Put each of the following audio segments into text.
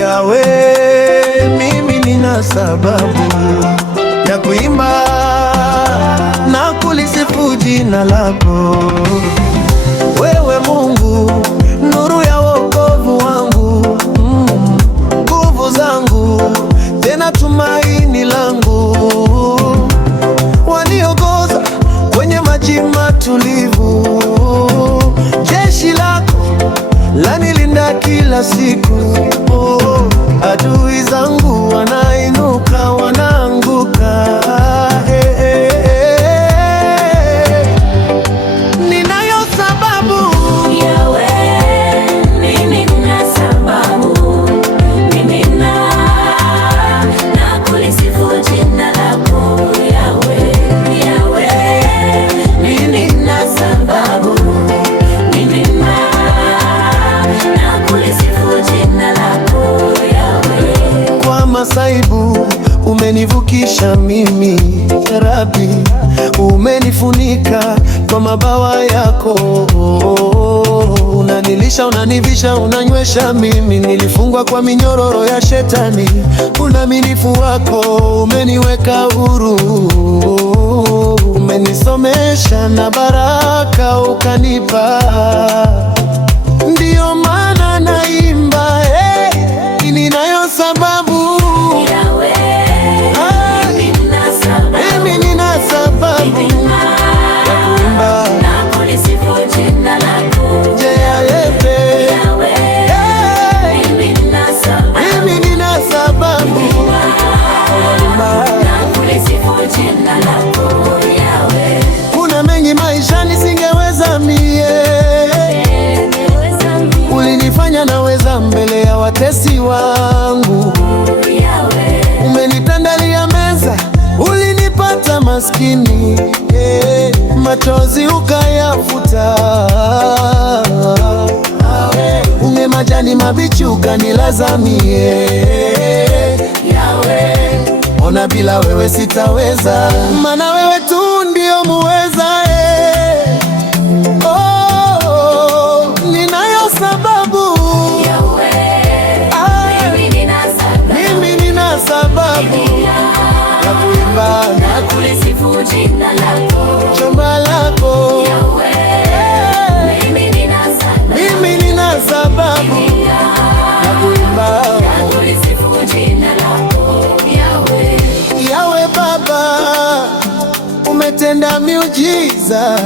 Yawe, mimi nina sababu ya kuimba na kulisifu jina lako. Wewe Mungu, nuru ya wokovu wangu, nguvu zangu, tena tumaini langu. Waniongoza kwenye maji matulivu, jeshi lako lanilinda kila siku. Adui zangu wanainuka, wanaanguka. Ninayo sababu Yawe, mimi nina sababu, mimi na kulisifu jina lako. Yawe, Yawe, mimi nina sababu, mimi na kulisifu jina lako. Yawe, kwa masaibu umenivukisha mimi, Rabi, umenifunika kwa mabawa yako. Unanilisha, unanivisha, unanywesha mimi. Nilifungwa kwa minyororo ya shetani, uaminifu wako umeniweka huru. Umenisomesha na baraka ukanipa, ndiyo maana naimba. Ninayo sababu Yawe, mimi nina sababu, mimi nina sababu ya kuimba na kulisifu jina lako. Yawe, Mimi nina sababu, mimi nina sababu na kulisifu jina lako. Yawe, kuna mengi maishani singeweza mie, ulinifanya naweza mbele ya watesi wangu. Yawe, Umenitandalia meza, ulinipata maskini, machozi ukayafuta. Unge majani mabichi ukanilazamie. Yawe, Ona bila wewe sitaweza, maana wewe tu ndio muweza. Ninayo sababu, Yawe, mimi nina sababu, mimi nina sababu ya kuimba na kulisifu jina lako. chomba lako. Yawe, mimi nina sababu, Mimi nina sababu ya kuimba. na kulisifu jina lako. Yawe, Yawe Baba, umetenda miujiza,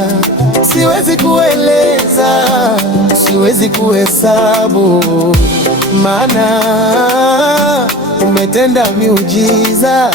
siwezi kueleza, siwezi kuhesabu, maana umetenda miujiza.